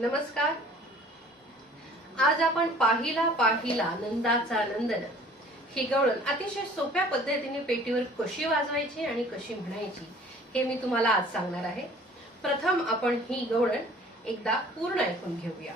नमस्कार. आज आपण पाहिला पाहिला नंदाचा नंदन. ही गवळण अतिशय सोप्या पद्धतीने पेटीवर कशी वाजवायची आणि कशी म्हणायची हे मी तुम्हाला आज सांगणार आहे. प्रथम आपण ही गवळण एकदा पूर्ण ऐकून घेऊया.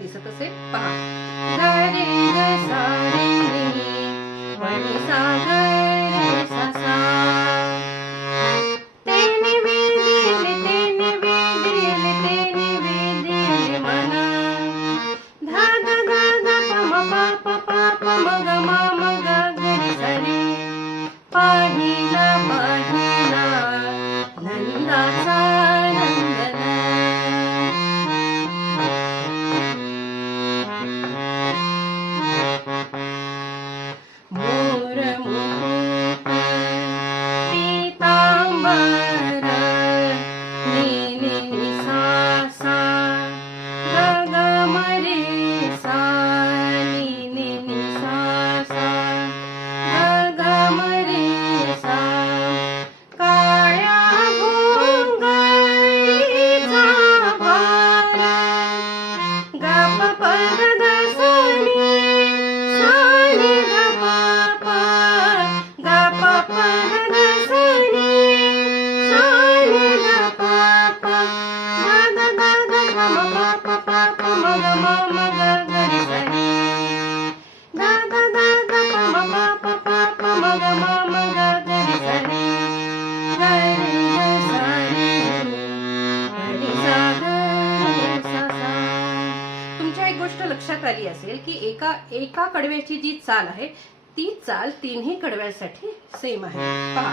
दिसत असे पहा. असेल की एका एका कडव्याची जी चाल आहे ती चाल तिन्ही कडव्यासाठी सेम आहे. पहा.